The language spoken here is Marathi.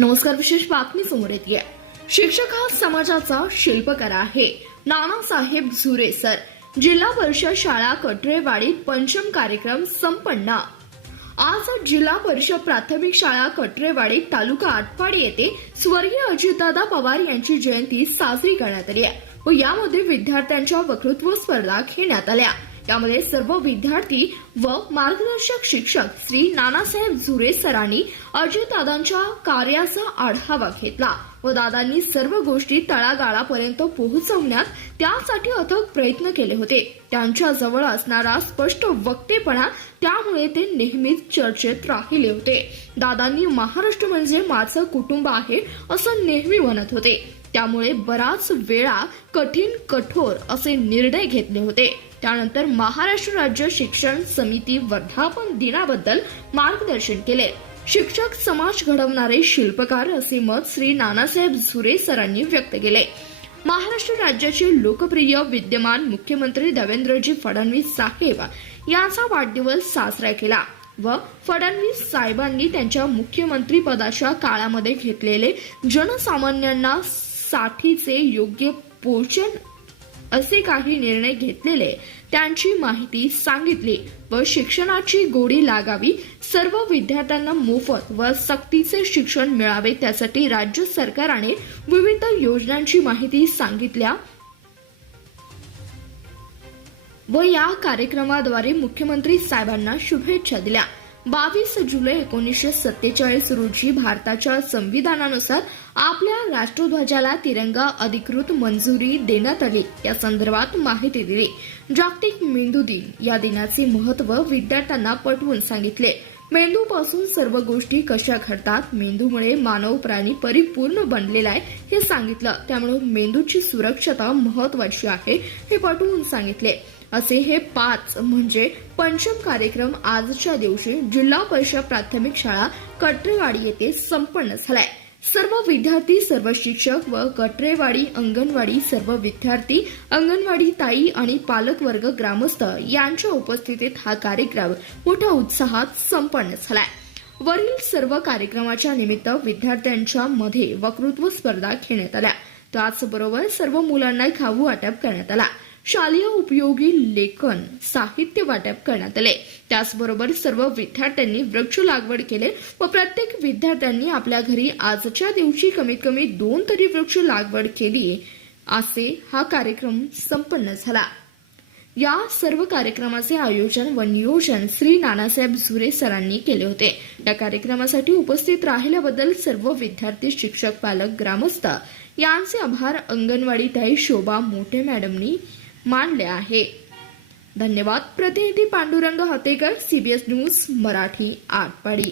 नमस्कार. विशेष बातमी समोर येते. शिक्षक हा समाजाचा शिल्पकार आहे. नानासाहेब झुरे सर. जिल्हा परिषद शाळा कटरेवाडीत पंचम कार्यक्रम संपन्न. आज जिल्हा परिषद प्राथमिक शाळा कटरेवाडी तालुका आटपाडी येथे स्वर्गीय अजितदादा पवार यांची जयंती साजरी करण्यात आली व यामध्ये विद्यार्थ्यांच्या वक्तृत्व स्पर्धा घेण्यात आल्या. यामध्ये सर्व विद्यार्थी व मार्गदर्शक शिक्षक श्री नानासाहेब झुरे सरांनी अजितदादांच्या कार्याचा आढावा घेतला व दादांनी सर्व गोष्टी तळागाळापर्यंत पोहोचवण्यात त्यासाठी अथक प्रयत्न केले होते. त्यांच्या जवळ असणारा स्पष्ट वक्तेपणा त्यामुळे ते नेहमीच चर्चेत राहिले होते. दादांनी महाराष्ट्र म्हणजे माझं कुटुंब आहे असं नेहमी म्हणत होते. त्यामुळे बराच वेळा कठीण कठोर असे निर्णय घेतले होते. त्यानंतर महाराष्ट्र राज्य शिक्षण समिती वर्धापन दिनाबद्दल मार्गदर्शन केले. शिक्षक समाज घडवणारे शिल्पकार असे मत श्री नानासाहेब झुरे सरांनी व्यक्त केले. महाराष्ट्र राज्याचे लोकप्रिय विद्यमान मुख्यमंत्री देवेंद्रजी फडणवीस साहेब यांचा वाढदिवस साजरा केला व फडणवीस साहेबांनी त्यांच्या मुख्यमंत्री पदाच्या काळामध्ये घेतलेले जनसामान्यांना साठीचे योग्य पोषण असे काही निर्णय घेतलेले त्यांची माहिती सांगितली व शिक्षणाची गोडी लागावी, सर्व विद्यार्थ्यांना मोफत व सक्तीचे शिक्षण मिळावे त्यासाठी राज्य सरकारने विविध योजनांची माहिती सांगितल्या व या कार्यक्रमाद्वारे मुख्यमंत्री साहेबांना शुभेच्छा दिल्या. 22 जुलै 1947 रोजी भारताच्या संविधानानुसार आपल्या राष्ट्रध्वजाला तिरंगा अधिकृत मंजुरी देण्यात आली. या संदर्भात माहिती दिली. जागतिक मेंदू दिन या दिनाचे महत्त्व विद्यार्थ्यांना पटवून सांगितले. मेंदूपासून सर्व गोष्टी कशा घडतात, मेंदूमुळे मानव प्राणी परिपूर्ण बनलेला आहे हे सांगितलं. त्यामुळे मेंदूची सुरक्षता महत्वाची आहे हे पटवून सांगितले. असे हे 5 म्हणजे पंचम कार्यक्रम आजच्या दिवशी जिल्हा परिषद प्राथमिक शाळा कटरेवाडी येथे संपन्न झालाय. सर्व विद्यार्थी, सर्व शिक्षक व कटरेवाडी अंगणवाडी सर्व विद्यार्थी, अंगणवाडी ताई आणि पालकवर्ग, ग्रामस्थ यांच्या उपस्थितीत हा कार्यक्रम मोठ्या उत्साहात संपन्न झालाय. वरील सर्व कार्यक्रमाच्या निमित्त विद्यार्थ्यांच्या मध्ये वक्तृत्व स्पर्धा घेण्यात आल्या. त्याचबरोबर सर्व मुलांना खाऊ वाटप करण्यात आला. शालेय उपयोगी लेखन साहित्य वाटप करण्यात आले. त्याचबरोबर सर्व विद्यार्थ्यांनी वृक्ष लागवड केले व प्रत्येक विद्यार्थ्यांनी आपल्या घरी आजच्या दिवशी कमीत कमी 2 तरी वृक्ष लागवड केली. असे हा कार्यक्रम संपन्न झाला. या सर्व कार्यक्रमाचे आयोजन व नियोजन श्री नानासाहेब झुरे सरांनी केले होते. या कार्यक्रमासाठी उपस्थित राहिल्याबद्दल सर्व विद्यार्थी, शिक्षक, पालक, ग्रामस्थ यांचे आभार अंगणवाडी ताई शोभा मोठे मॅडमनी मानले आहे. धन्यवाद. प्रतिनिधी पांडुरंग हातेकर, CBS न्यूज मराठी, आटपाडी.